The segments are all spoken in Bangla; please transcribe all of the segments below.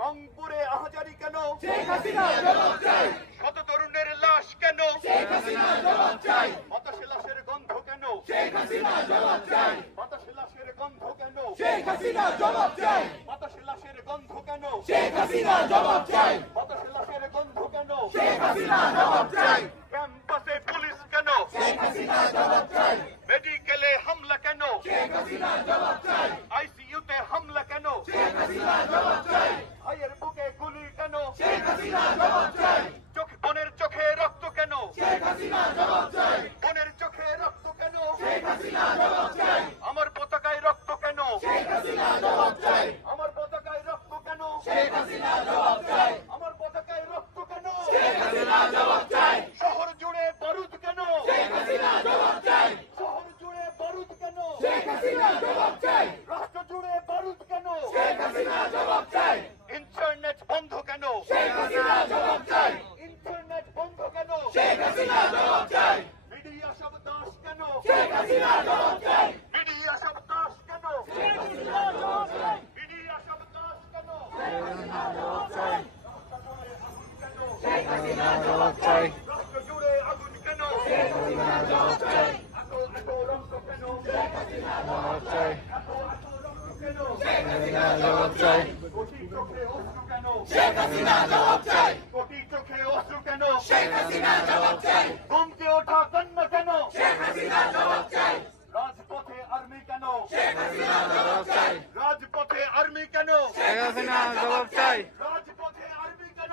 রংপুরে আহাজারি কেন? শত তরুণের লাশ কেন? বাতাসে লাশের গন্ধ কেন? বাতাসে লাশের গন্ধ কেন? বাতাসে লাশের গন্ধ কেন? বাতাসে লাশের গন্ধ কেন? ক্যাম্পাসে পুলিশ কেন? মেডিকেলে হামলা কেন? আইসিইউতে হামলা কেন? ভাইয়ের বুকে গুলি কেন? বোনের চোখে রক্ত কেন? বোনের চোখে রক্ত কেন? আমার পতাকায় রক্ত কেন? আমার পতাকায় রক্ত কেন? আমার পতাকায় রক্ত কেন? শহর জুড়ে বারুদ কেন? শহর জুড়ে বারুদ কেন? রাষ্ট্র জুড়ে বারুদ কেন? ইন্টারনেট বন্ধ কেন? ইন্টারনেট বন্ধ কেন? মিডিয়া সব দাস কেন? মিডিয়া সব দাস কেন? মিডিয়া সব দাস কেন? রাষ্ট্র জুড়ে আগুন কেন? এত রক্ত কেন? এত রক্ত কেন? কোটি চোখে অশ্রু কেন? কোটি চোখে অশ্রু কেন? ঘুমকে ওঠা কান্না কেন? রাজপথে আর্মি কেন? রাজপথে আর্মি কেন? রাজপথে আর্মি কেন?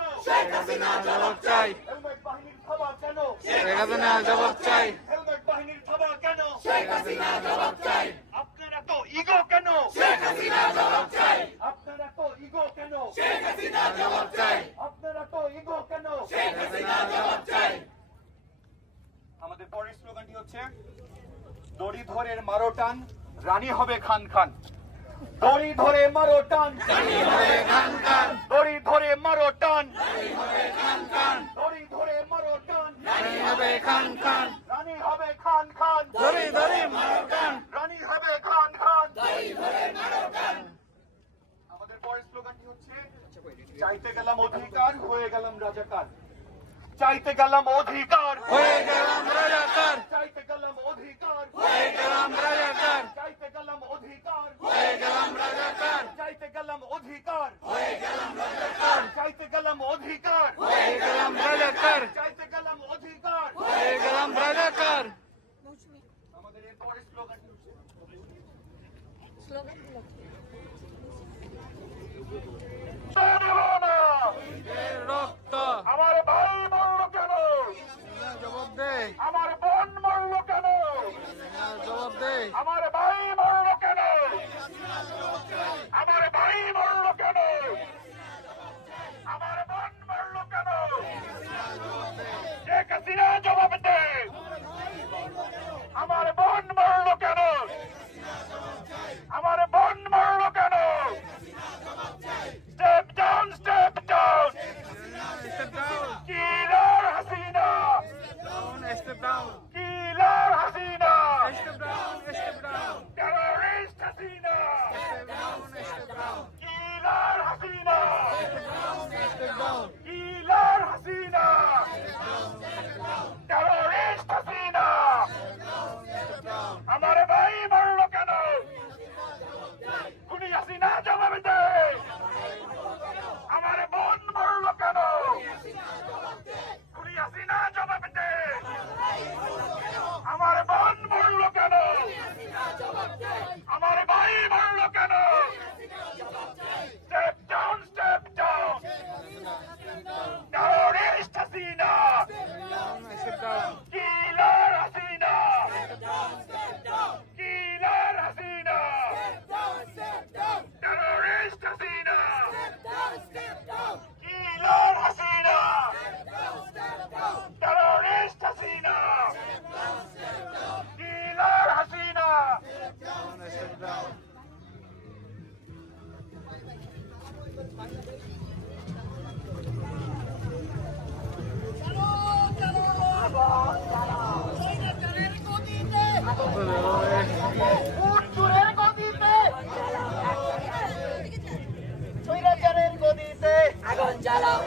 হেলমেট বাহিনীর থাবা কেন? হেলমেট বাহিনীর থাবা কেন? আপনারা তো ইগো কেন? আপনারা তো ইগো কেন? আপনারা তো ইগো কেন? আমাদের পরের স্লোগানটি হচ্ছে দড়ি ধরে মারো টান, রানী হবে খান খান। দড়ি ধরে মারো টান, দড়ি ধরে মারো টান, দড়ি ধরে মারো টান, রানী হবে খান খান। রানী হবে খান খান। আমাদের পরের স্লোগানটি হচ্ছে চাইতে গেলাম অধিকার, হয়ে গেলাম রাজাকার। চাইতে গেলাম অধিকার, হয়ে গেলাম রাজাকার। চাইতে গেলাম অধিকার, হয়ে গেলাম রাজাকার। চাইতে গেলাম অধিকার, হয়ে গেলাম রাজাকার। চাইতে গেলাম অধিকার, হয়ে গেলাম রাজাকার। চাইতে গেলাম অধিকার, হয়ে গেলাম রাজাকার। চাইতে গেলাম অধিকার, হয়ে গেলাম রাজাকার। আমাদের এর পরের স্লোগানটি হচ্ছে রক্ত আমার ভাই মরল কেন? জবাব দে, আমার বোন মরল কেন? জবাব দে। আমার ভাই মরল কেন?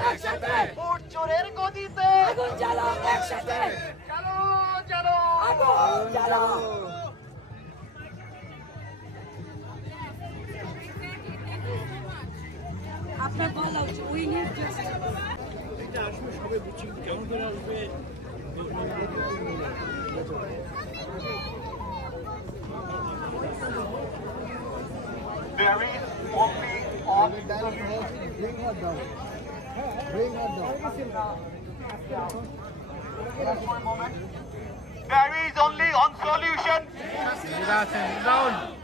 একসাথে ভোট চোরের গদিতে আগুন জ্বালাও একসাথে জ্বালো জ্বালো আগুন জ্বালাও আপনার বলা উচিত we need There is only on Bring her down. Bring her down. Just one moment. There is only on solution. Down.